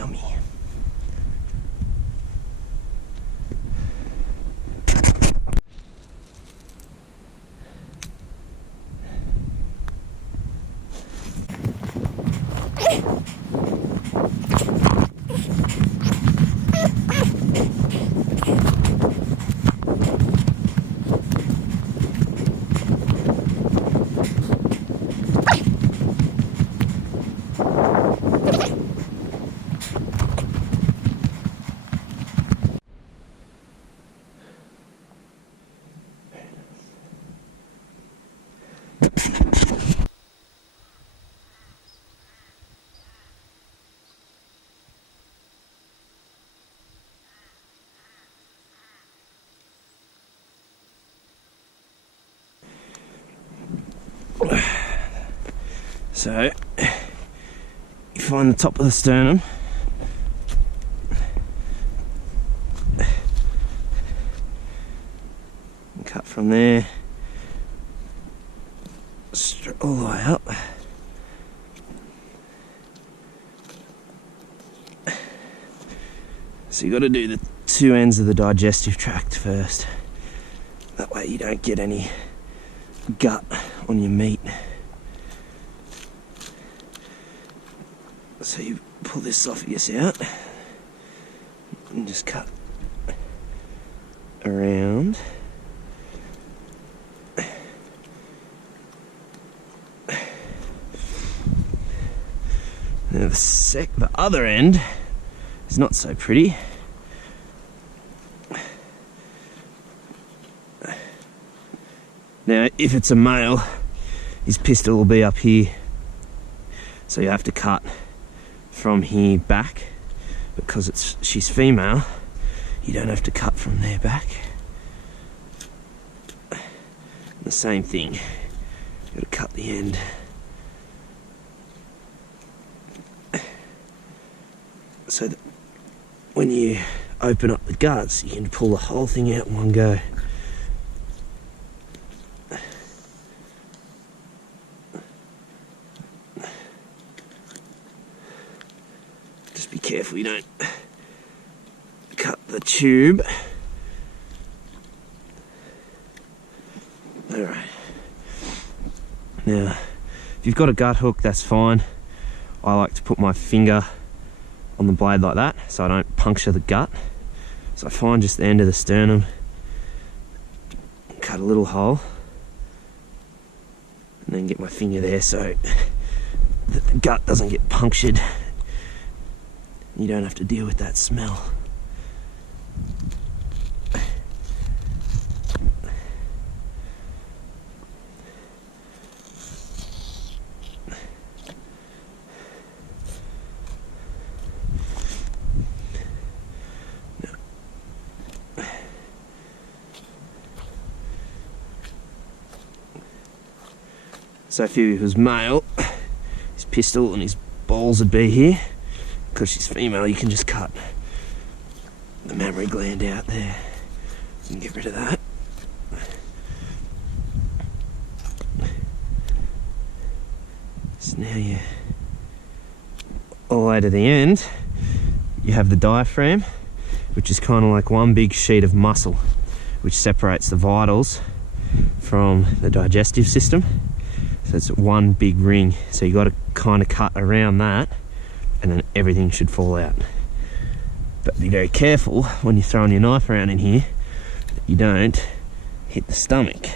Yummy. So, you find the top of the sternum, and cut from there straight all the way up. So you got to do the two ends of the digestive tract first. That way you don't get any gut on your meat. So you pull this esophagus out and just cut around. Now the other end is not so pretty. Now if it's a male, his pistol will be up here, so you have to cut from here back. Because she's female, you don't have to cut from there back. The same thing, you got to cut the end. So that when you open up the guts, you can pull the whole thing out in one go. Just be careful you don't cut the tube. Alright. Now, if you've got a gut hook, that's fine. I like to put my finger on the blade like that so I don't puncture the gut. So I find just the end of the sternum, cut a little hole, and then get my finger there so that the gut doesn't get punctured. You don't have to deal with that smell. So if he was male, his pistol and his balls would be here. Because she's female, you can just cut the mammary gland out there and get rid of that. So now you, all the way to the end, you have the diaphragm, which is kind of like one big sheet of muscle, which separates the vitals from the digestive system. So it's one big ring. So you got to kind of cut around that, and then everything should fall out. But be very careful when you're throwing your knife around in here that you don't hit the stomach,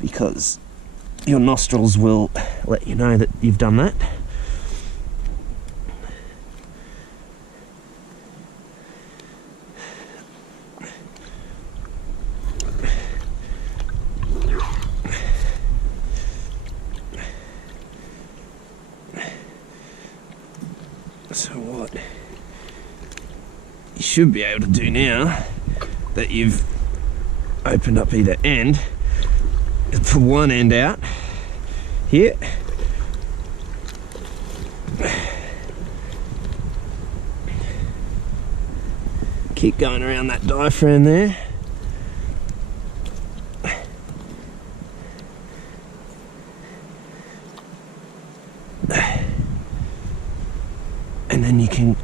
because your nostrils will let you know that you've done that. So what you should be able to do now that you've opened up either end is pull one end out here, keep going around that diaphragm there, and then you can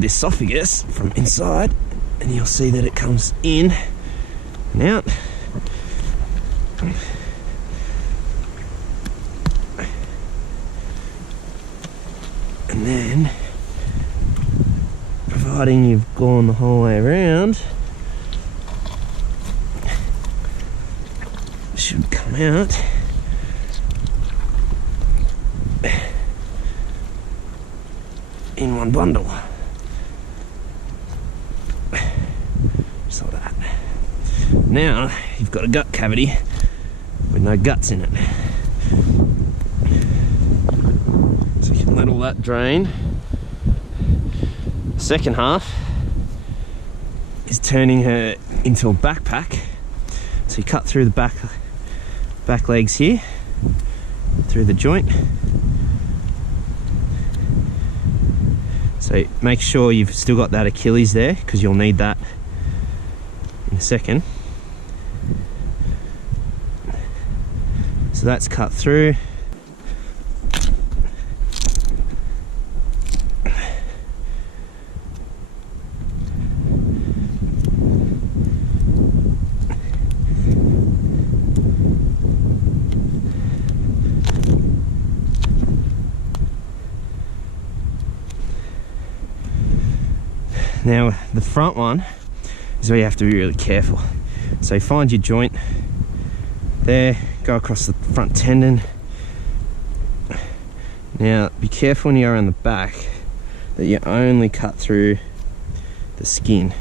grab the esophagus from inside, and you'll see that it comes in and out. And then, providing you've gone the whole way around, it should come out in one bundle. Just like that. Now you've got a gut cavity with no guts in it. So you can let all that drain. The second half is turning her into a backpack. So you cut through the back legs here, through the joint. So make sure you've still got that Achilles there, because you'll need that in a second. So that's cut through. Now the front one is where you have to be really careful. So find your joint there, go across the front tendon. Now be careful when you're around the back that you only cut through the skin.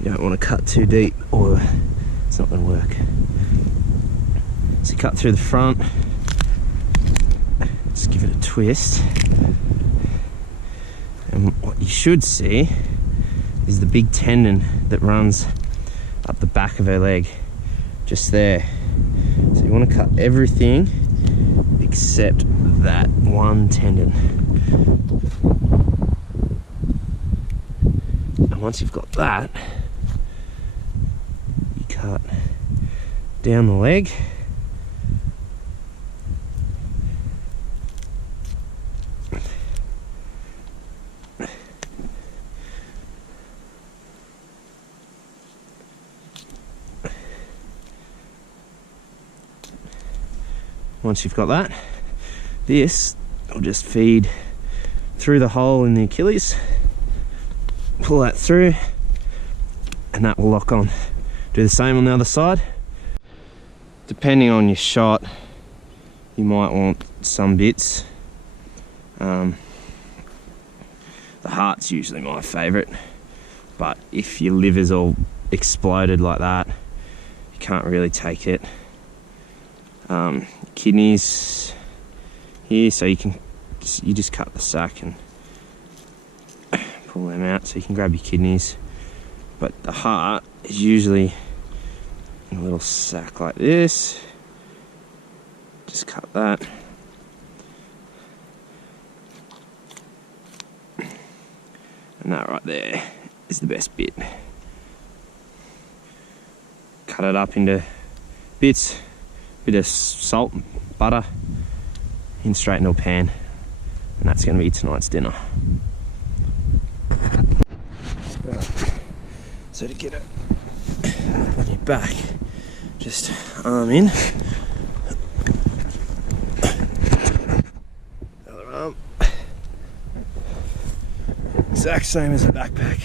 You don't want to cut too deep or it's not going to work. So you cut through the front, just give it a twist, and what you should see is the big tendon that runs up the back of her leg, just there. So you want to cut everything except that one tendon. And once you've got that, you cut down the leg. Once you've got that, this will just feed through the hole in the Achilles, pull that through, and that will lock on. Do the same on the other side. Depending on your shot, you might want some bits. The heart's usually my favourite, but if your liver's all exploded like that, you can't really take it. Kidneys here, so you just cut the sac and pull them out, so you can grab your kidneys. But the heart is usually in a little sac like this. Just cut that. And that right there is the best bit. Cut it up into bits. Bit of salt and butter in straight into a pan, and that's going to be tonight's dinner. So to get it on your back, just arm in, other arm, exact same as a backpack.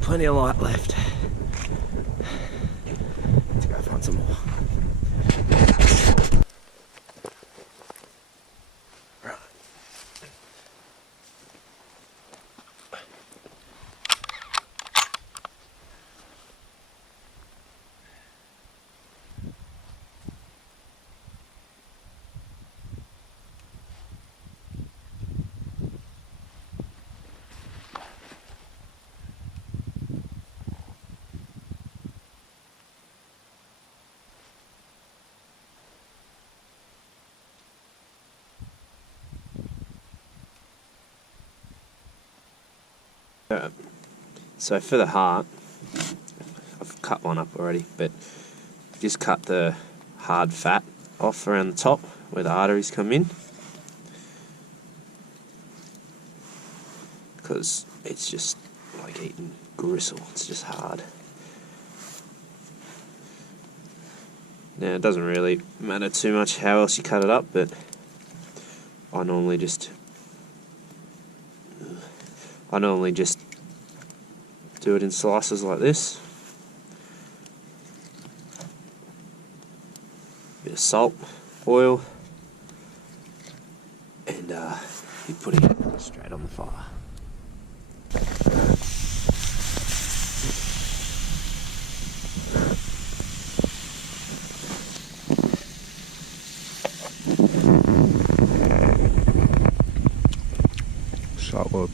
Plenty of light left. Let's go find some more. Right. Alright, so for the heart, I've cut one up already, but just cut the hard fat off around the top where the arteries come in, because it's just like eating gristle, it's just hard. Now it doesn't really matter too much how else you cut it up, but I normally just do it in slices like this. Bit of salt, oil, and you're putting it straight on the fire. Salt work.